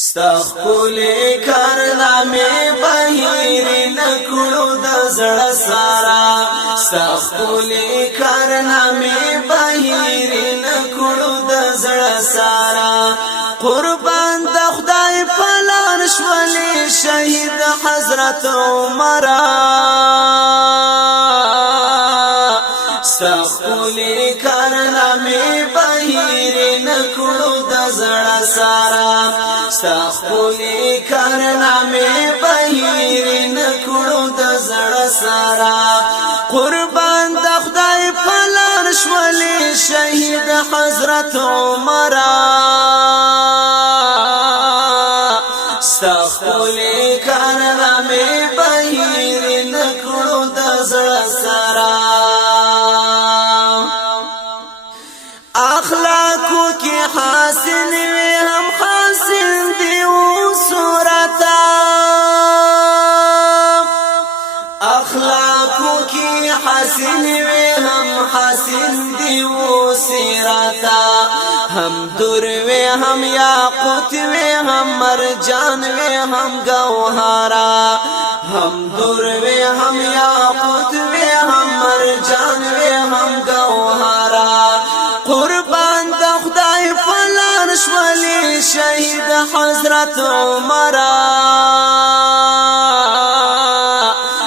ستخکولی کارنامه بهیر نکړو د زړه سارا ستخکولی کارنامه بهیر نکړو د زړه سارا قربان د خدای په لار شولې شهید حضرت عمر ستخکولی کارنامه بهیر نکړو د زړه سارا ستخکولی کارنامه بهیر نکړو د زړه سارا قربان د خدای په لار شولې شهید حضرت عمر ستخکولی کارنامه بهیر نکړو د زړه سارا اخلاقو کی حسن وی هم حسن دیو صورتا اخلاقو کی حسن وی هم حسن دیو سیرتا هم در وی هم یاقوت وی هم مرجان وی هم گوهرا هم در وی هم یاقوت وی هم مرجان وی هم گوهرا قربان د خدای په لار شولې شهید حضرت عمر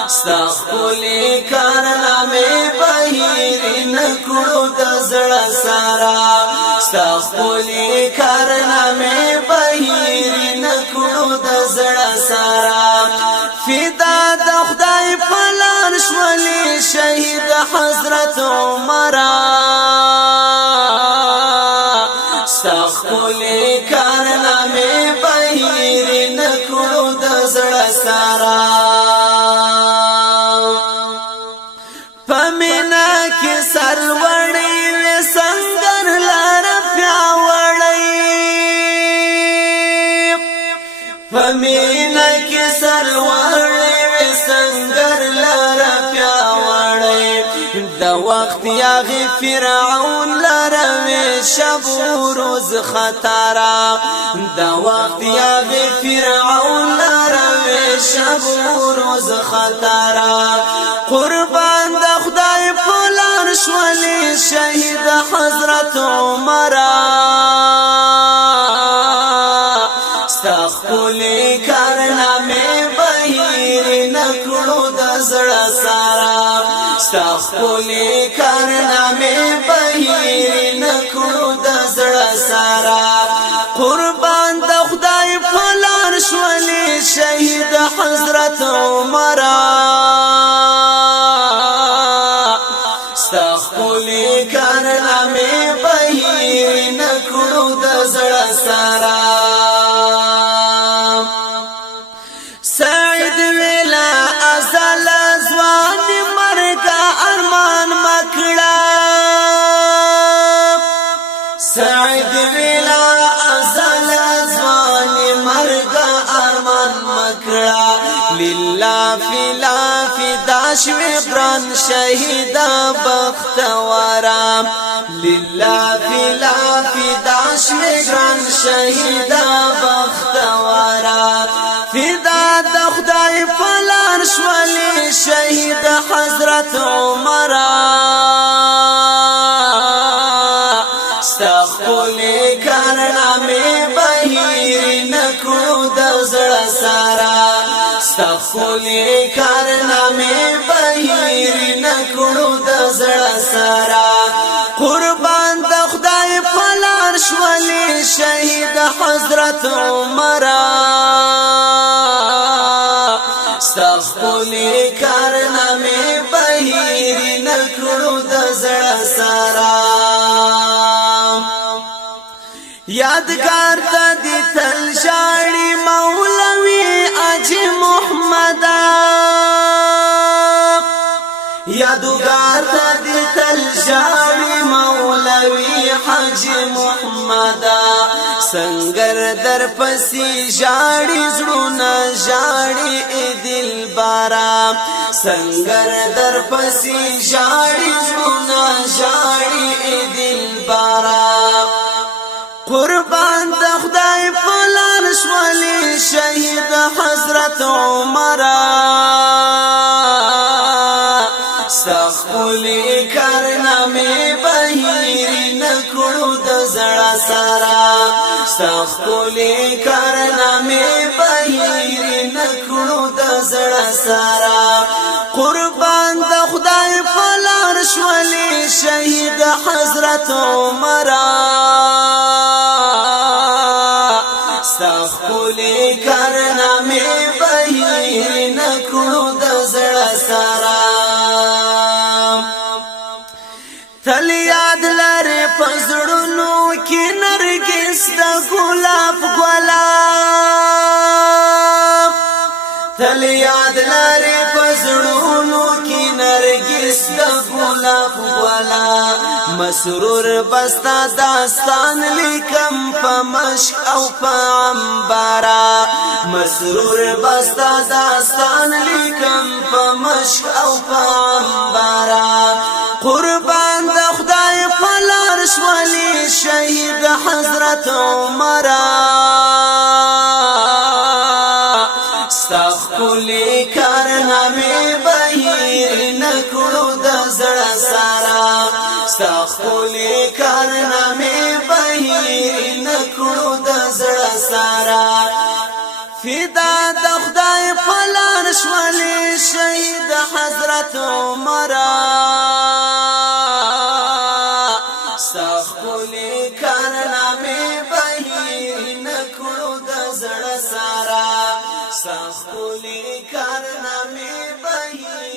ستخکولی کارنامه بهیر نکړو د زړه سارا ستخکولی کارنامه بهیر نکړو د زړه سارا فدا د خدای په لار شولې شهید حضرت عمر ستخکولی کارنامه بهیر نکړو د زړه سارا پمینا کې سروړی وې سنگر لار پیاوړی پمینا کې سروړی وې سنگر لار پیاوړی د وخت یاغي فرعون لروي شب روز خطرا د وخت یاغي فرعون لروي شب روز خطرا قربان د خدای په لار شولې شهید حضرت عمر ستخکولی کارنامه بهیر نکړو د زړه سارا ستخکولی کارنامه بهیر نکړو د زړه سارا قربان د خدای په لار شولې شهید حضرت عمر ستخکولی کارنامه بهیر نکړو د زړه سارا سعید ویلا ازل ځوان مرګ ارمان مکړه سعید ویلا ازل ځوان مرګ ارمان مکړه لله فلا فداش وقران شهید بختورا لله فلا فداش وقران شهید بختورا فدا د خدای په لار شولې شهید حضرت عمر ستخکولی کارنامه بهیر نکړو د زړه سارا ستخکولی کارنامه بهیر نکړو د زړه سارا قربان د خدای په لار شولې شهید حضرت عمر ستخکولی کارنامه بهیر نکړو د زړه سارا یادګار ته دي تل ژاړي مولوي اجي محمد یادګار ته دي تل ژاړي مولوي حاجي محمد سنگر در پسې ژاړي زړونه ژاړي دلبرا سنگر در پسې ژاړي زړونه ژاړي دلبرا قربان د خدای په لار شوه خولي کارنامه بهیر نکړو د زړه سارا قربان د خدای په لار شولې شهید حضرت عمر ستا خولي کارنامه بهیر نکړو د زړه سارا تل یاد لري پزړونو کې نرګس د ګلاب ګلاب تل یاد لري پزړونو کې نرګس د ګلاب ګلاب مسرور بستا داستان لیکم په مشک او په عنبرا مسرور بستا داستان لیکم په مشک او په عنبرا قربان د خدای په لار شولې شهید حضرت عمر ستا ښکلې کارنامې بهیر نکړو د زړه سارا ستا ښکلې کارنامې بهیر نکړو د زړه سارا فدا د خدای په لار شولې شهید حضرت عمر ستا ښکلې کارنامې بهیر نکړو د زړه سارا ستا ښکلې کارنامې بهیر